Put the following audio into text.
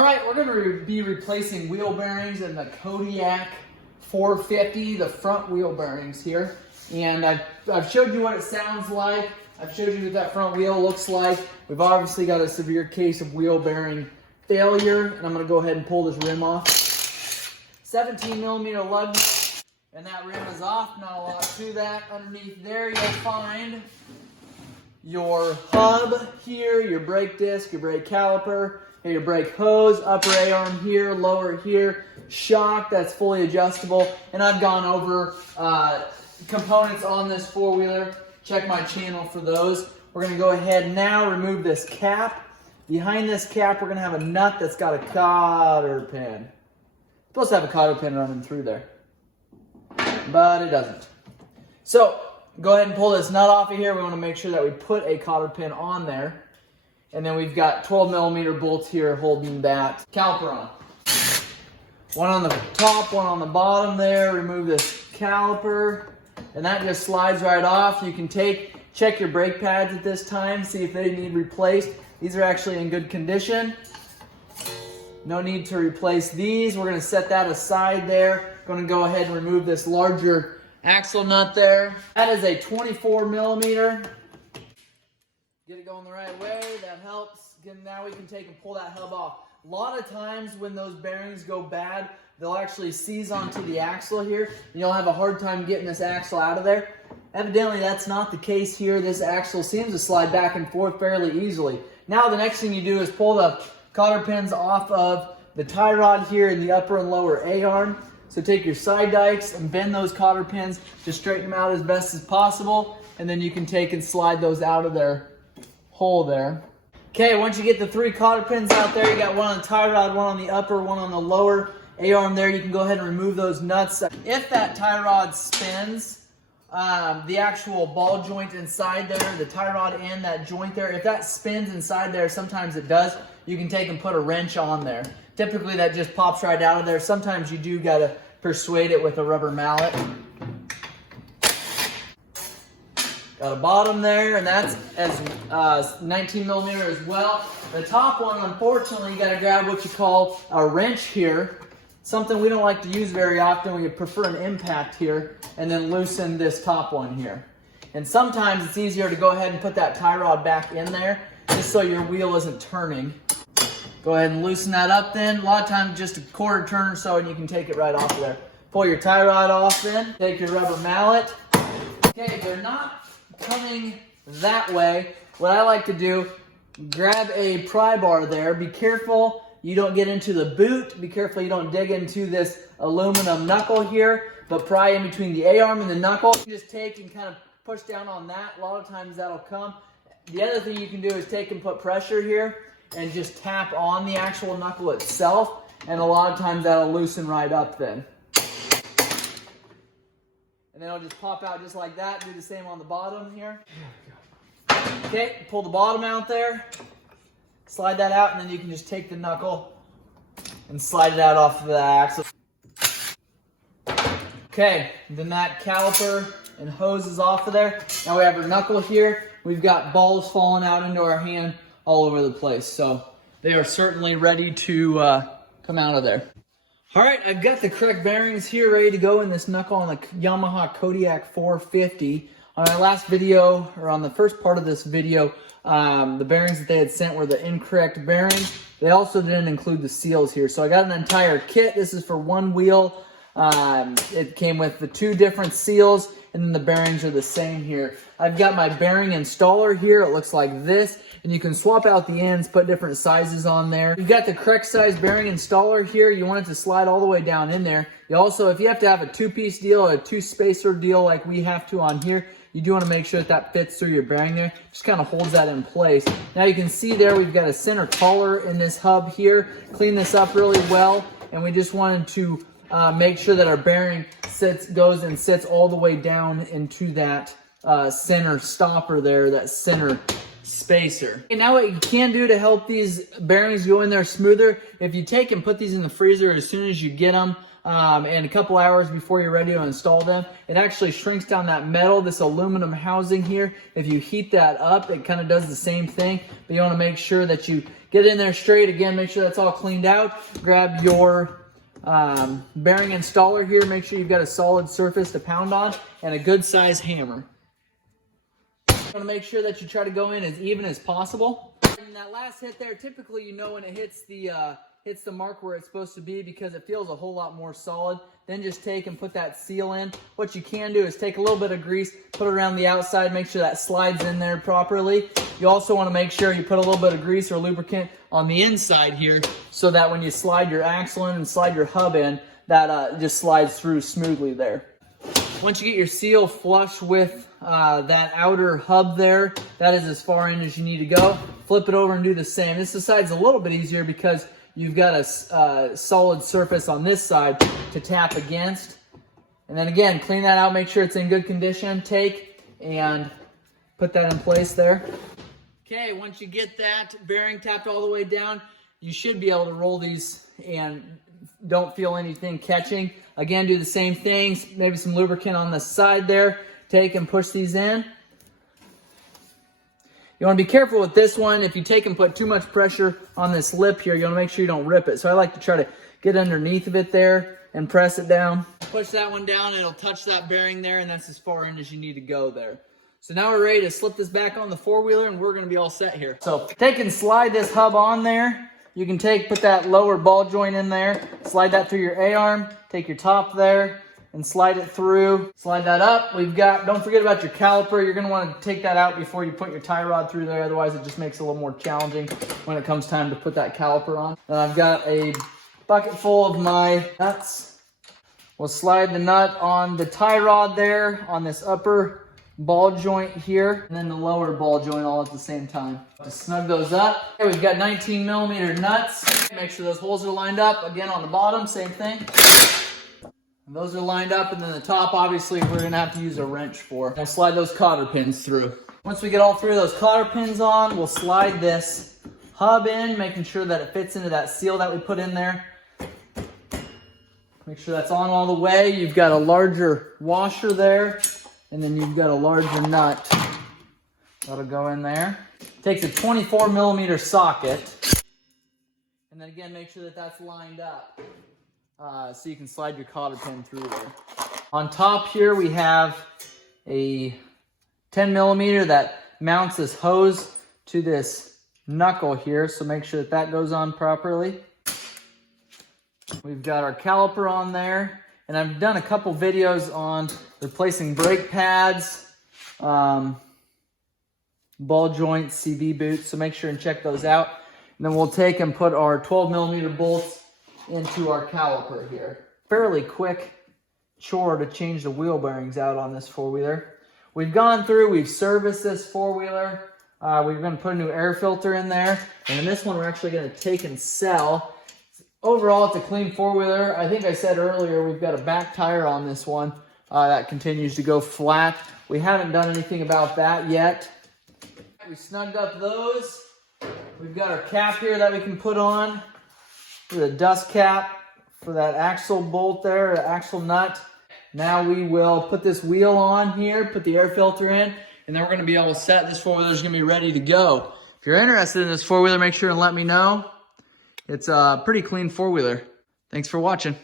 All right, we're gonna be replacing wheel bearings in the Kodiak 450, the front wheel bearings here. And I've showed you what it sounds like. I've showed you what that front wheel looks like. We've obviously got a severe case of wheel bearing failure, and I'm gonna go ahead and pull this rim off. 17 millimeter lug nut, and that rim is off. Not a lot to that. Underneath there, you'll find your hub here, your brake disc, your brake caliper, and your brake hose, upper A-arm here, lower here, shock that's fully adjustable. And I've gone over components on this four-wheeler. Check my channel for those. We're gonna go ahead now, remove this cap. Behind this cap, we're gonna have a nut that's got a cotter pin. It's supposed to have a cotter pin running through there, but it doesn't. So, go ahead and pull this nut off of here. We want to make sure that we put a cotter pin on there. And then we've got 12 millimeter bolts here holding that caliper on. One on the top, one on the bottom there. Remove this caliper, and that just slides right off. You can check your brake pads at this time, see if they need replaced. These are actually in good condition. No need to replace these. We're going to set that aside there. Going to go ahead and remove this larger axle nut there. That is a 24 millimeter. Get it going the right way. That helps. Now we can take and pull that hub off. A lot of times when those bearings go bad, they'll actually seize onto the axle here, and you'll have a hard time getting this axle out of there. Evidently, that's not the case here. This axle seems to slide back and forth fairly easily. Now the next thing you do is pull the cotter pins off of the tie rod here in the upper and lower A-arm. So take your side dikes and bend those cotter pins to straighten them out as best as possible, and then you can take and slide those out of their hole there. Okay, once you get the three cotter pins out there, you got one on the tie rod, one on the upper, one on the lower A-arm there. You can go ahead and remove those nuts. If that tie rod spins, the actual ball joint inside there, the tie rod and that joint there, if that spins inside there, sometimes it does, you can take and put a wrench on there. Typically that just pops right out of there. Sometimes you do gotta persuade it with a rubber mallet. Got a bottom there, and that's as 19 millimeter as well. The top one, unfortunately, you gotta grab what you call a wrench here. Something we don't like to use very often. We prefer an impact here, and then loosen this top one here. And sometimes it's easier to go ahead and put that tie rod back in there, just so your wheel isn't turning. Go ahead and loosen that up then. A lot of times just a quarter turn or so, and you can take it right off of there. Pull your tie rod off then. Take your rubber mallet. Okay, they're not coming that way. What I like to do, grab a pry bar there. Be careful you don't get into the boot. Be careful you don't dig into this aluminum knuckle here, but pry in between the A-arm and the knuckle. You just take and kind of push down on that. A lot of times that'll come. The other thing you can do is take and put pressure here and just tap on the actual knuckle itself, and a lot of times that'll loosen right up then. And then it'll just pop out just like that. Do the same on the bottom here. Okay, pull the bottom out there. Slide that out, and then you can just take the knuckle and slide it out off of the axle. Okay, then that caliper and hose is off of there. Now we have our knuckle here. We've got balls falling out into our hand all over the place. So they are certainly ready to come out of there. All right, I've got the correct bearings here ready to go in this knuckle on the Yamaha Kodiak 450. On our last video, or on the first part of this video, the bearings that they had sent were the incorrect bearings. They also didn't include the seals here. So I got an entire kit. This is for one wheel. It came with the two different seals, and then the bearings are the same here. I've got my bearing installer here. It looks like this, and you can swap out the ends, put different sizes on there. You've got the correct size bearing installer here. You want it to slide all the way down in there. You also, if you have to have a two-piece deal or a two-spacer deal like we have to on here, you do want to make sure that that fits through your bearing there. Just kind of holds that in place. Now you can see there we've got a center collar in this hub here. Clean this up really well, and we just wanted to make sure that our bearing goes and sits all the way down into that center stopper there, that center spacer. And now what you can do to help these bearings go in there smoother, if you take and put these in the freezer as soon as you get them, and a couple hours before you're ready to install them. It actually shrinks down that metal, this aluminum housing here. If you heat that up, it kind of does the same thing, but you want to make sure that you get in there straight. Again, make sure that's all cleaned out. Grab your bearing installer here. Make sure you've got a solid surface to pound on and a good size hammer. You want to make sure that you try to go in as even as possible. And that last hit there, typically you know when it hits the mark where it's supposed to be because it feels a whole lot more solid. Then just take and put that seal in. What you can do is take a little bit of grease, put it around the outside, make sure that slides in there properly. You also want to make sure you put a little bit of grease or lubricant on the inside here so that when you slide your axle in and slide your hub in, that just slides through smoothly there. Once you get your seal flush with that outer hub there, that is as far in as you need to go. Flip it over and do the same. This side's a little bit easier because you've got a solid surface on this side to tap against. And then again, clean that out, make sure it's in good condition. Take and put that in place there. Okay, once you get that bearing tapped all the way down, you should be able to roll these and don't feel anything catching. Again, do the same things, maybe some lubricant on the side there. Take and push these in. You want to be careful with this one. If you take and put too much pressure on this lip here, you want to make sure you don't rip it. So I like to try to get underneath of it there and press it down. Push that one down, it'll touch that bearing there, and that's as far in as you need to go there. So now we're ready to slip this back on the four-wheeler, and we're going to be all set here. So take and slide this hub on there. You can put that lower ball joint in there, slide that through your A-arm, take your top there, and slide it through. Slide that up. Don't forget about your caliper. You're going to want to take that out before you put your tie rod through there. Otherwise, it just makes it a little more challenging when it comes time to put that caliper on. Then I've got a bucket full of my nuts. We'll slide the nut on the tie rod there, on this upper ball joint here, and then the lower ball joint all at the same time. To snug those up. Okay, we've got 19mm nuts. Make sure those holes are lined up. Again, on the bottom, same thing. And those are lined up, and then the top, obviously, we're going to have to use a wrench for. We'll slide those cotter pins through. Once we get all three of those cotter pins on, we'll slide this hub in, making sure that it fits into that seal that we put in there. Make sure that's on all the way. You've got a larger washer there, and then you've got a larger nut that'll go in there. Takes a 24mm socket, and then again, make sure that that's lined up. So you can slide your cotter pin through there. On top here, we have a 10mm that mounts this hose to this knuckle here, so make sure that that goes on properly. We've got our caliper on there, and I've done a couple videos on replacing brake pads, ball joints, CV boots, so make sure and check those out. And then we'll take and put our 12mm bolts into our caliper here. Fairly quick chore to change the wheel bearings out on this four-wheeler. We've gone through, we've serviced this four-wheeler. We're going to put a new air filter in there, and in this one we're actually going to take and sell. Overall, it's a clean four-wheeler. I think I said earlier we've got a back tire on this one that continues to go flat. We haven't done anything about that yet. We snugged up those. We've got our cap here that we can put on. The dust cap for that axle bolt there, axle nut. Now we will put this wheel on here, put the air filter in, and then we're going to be all set. This four-wheeler is going to be ready to go. If you're interested in this four-wheeler, make sure and let me know. It's a pretty clean four-wheeler. Thanks for watching.